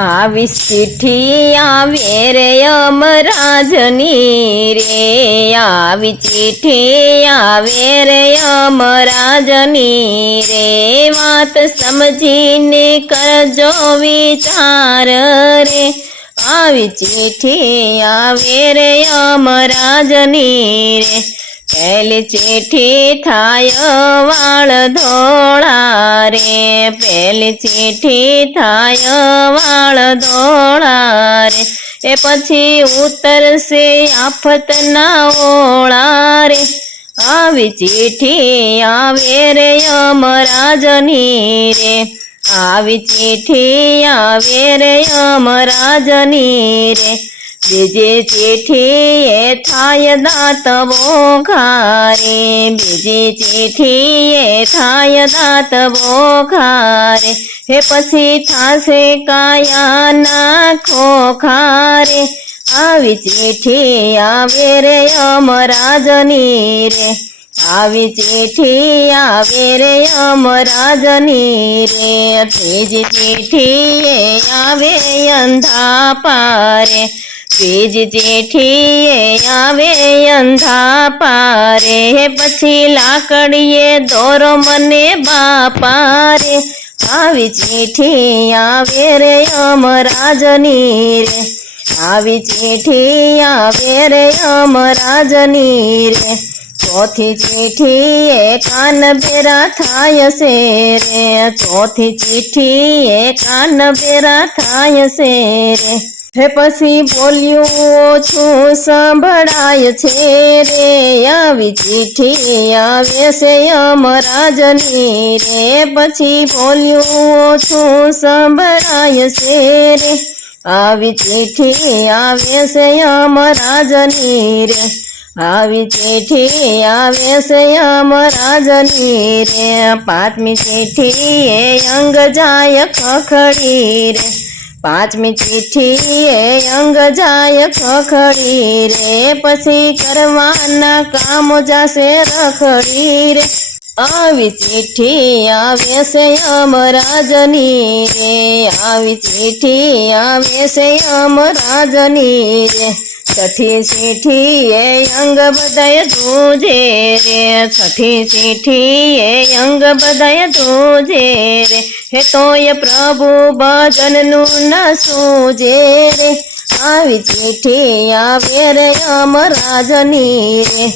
આવી ચિઠ્ઠી આવે રે યમરાજની રે, આવી ચિઠ્ઠી આવે રે યમરાજની રે, વાત સમજીને કરજો વિચાર રે, આવી ચિઠ્ઠી આવે રે યમરાજની રે, પહેલી ચિઠ્ઠી થાય વાળ ધોળા રે, પહેલી ચિઠ્ઠી થાય વાળ ધોળા રે, એ પછી ઉતરશે આફતના ઓળા રે, આવી ચિઠ્ઠી આવે રે યમરાજની રે, આવી ચિઠ્ઠી આવે રે યમરાજની રે, બીજી ચિઠ્ઠી એ થાય દાંત બોખારે, બીજી ચિઠ્ઠી એ થાય દાંત બોખારે, હે પછી થાશે કાયાના ખોખારે, આવી ચિઠ્ઠી આવે રે યમરાજની રે, આવી ચિઠ્ઠી આવે રે યમરાજની રે, ત્રીજી ચિઠ્ઠી એ આવે અંધા પારે, ત્રીજી ચિઠ્ઠી એ આવે અંધા પારે, પછી લાકડીએ દોરો મને બાપા રે, આવી ચિઠ્ઠી આવે રે યમરાજની રે, આવી ચિઠ્ઠી આવે રે યમરાજની રે, ચોથી ચિઠ્ઠી એ કાન ભેરા થાય છે રે, ચોથી ચિઠ્ઠી એ કાન ભેરા થાય છે રે, હે પછી બોલ્યું ઓછું સંભળાય છે રે, આવી ચિઠ્ઠી આવે છે યમરાજની રે, પછી બોલ્યું ઓછું સંભળાય છે રે, આવી ચિઠ્ઠી આવે છે યમરાજની રે, આવી ચિઠ્ઠી આવે છે યમરાજની રે, પાંચમી ચિઠ્ઠી એ અંગ જાય ખખડી રે, પાંચમી ચિઠ્ઠી એ અંગ જાય ખખડી રે, પછી કરવાના કામ જાશે રખડી રે, આવી ચિઠ્ઠી આવે છે યમરાજની રે, આવી ચિઠ્ઠી આવે છે યમરાજની રે, છઠ્ઠી ચિઠ્ઠી એ અંગ બધાય ધ્રુજે રે, છઠ્ઠી ચિઠ્ઠી એ અંગ બધાય ધ્રુજે રે, હે તોય પ્રભુ ભજનનું ન સૂજે રે, આવી ચિઠ્ઠી આવે રે યમરાજની રે,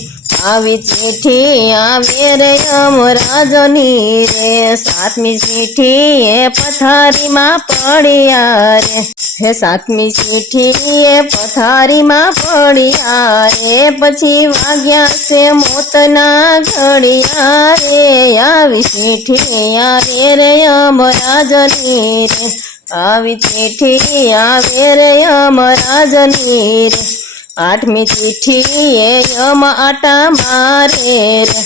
આવી ચિઠ્ઠી આવે રે યમરાજની રે, સાતમી ચિઠ્ઠી એ પથારીમાં પડ્યા રે, હે સાતમી ચિઠ્ઠી એ પથારીમાં પડ્યા રે, પછી વાગ્યા છે મોતના ઘડિયા રે, આવી ચિઠ્ઠી આવે રે યમરાજની રે, આવી ચિઠ્ઠી આવે રે યમરાજની રે, આઠમી ચિઠ્ઠી એ યમ આટા મારે રે,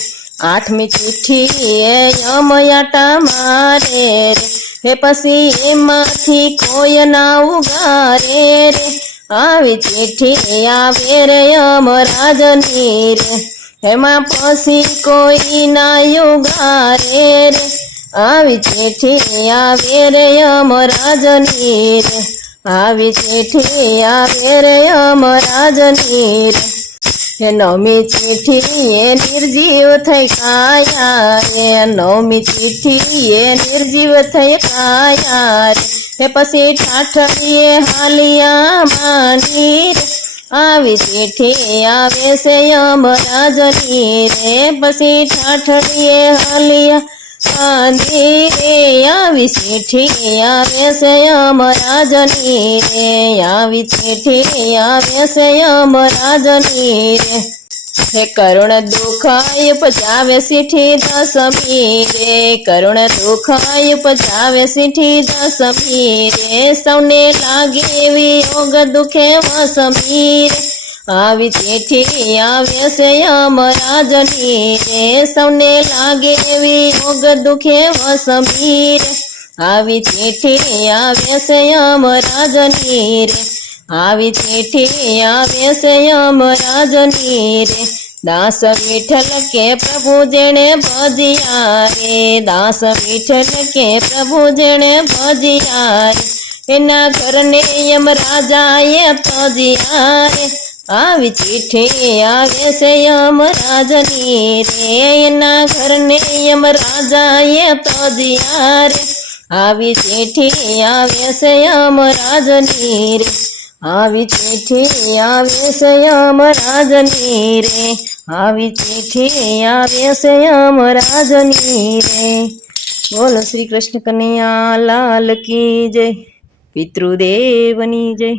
આઠમી ચિઠ્ઠી એ યમ આટા મારે રે, હે પછી એમાંથી કોઈ ના ઉગારે રે, આવી ચિઠ્ઠી આવે રે યમરાજની રે, એમાં પછી કોઈ ના ઉગારે રે, આવી ચિઠ્ઠી આવે રે યમરાજની રે, આવી ચિઠ્ઠી આવે રે યમરાજની રે, હે નવમી ચિઠ્ઠી એ નિર્જીવ થઈ કાયા રે, નવમી ચિઠ્ઠી એ નિર્જીવ થઈ કાયા રે, હે પછી ઠાઠડીએ હાલિયા માંડી રે, આવી ચિઠ્ઠી આવે છે યમરાજની રે, પછી ઠાઠડીએ હાલિયા માંડી રે, આવી ચિઠ્ઠી આવે છે યમરાજની રે, આવી ચિઠ્ઠી આવે છે યમરાજની રે, હે કરુણ દુખાય ઉપજાવે ચિઠ્ઠી દસમી રે, કરુણ દુખાય ઉપજાવે ચિઠ્ઠી દસમી રે, સૌને લાગે વિયોગ દુખે વસમી રે, આવી ચિઠ્ઠી આવે છે યમરાજની રે, સૌને લાગે વિયોગ દુખે વસમી રે, આવી ચિઠ્ઠી આવે છે યમરાજની રે, આવી ચિઠ્ઠી આવે છે યમરાજની રે, દાસ વિઠ્ઠલ કે પ્રભુ જેણે ભજ્યા રે, દાસ વિઠ્ઠલ કે પ્રભુ જેણે ભજ્યા રે, એના ઘરને યમરાજાએ તજ્યા રે આવી ચીઠી આવે છે યમરાજની રે એના ઘરને યમરાજાએ તજ્યા રે આવી ચીઠી આવે છે યમરાજની રે આવી ચીઠી આવે છે યમરાજની રે આવી ચીઠી આવે છે યમરાજની રે બોલો શ્રી કૃષ્ણ કનૈયા લાલ કી જય પિતૃદેવની જય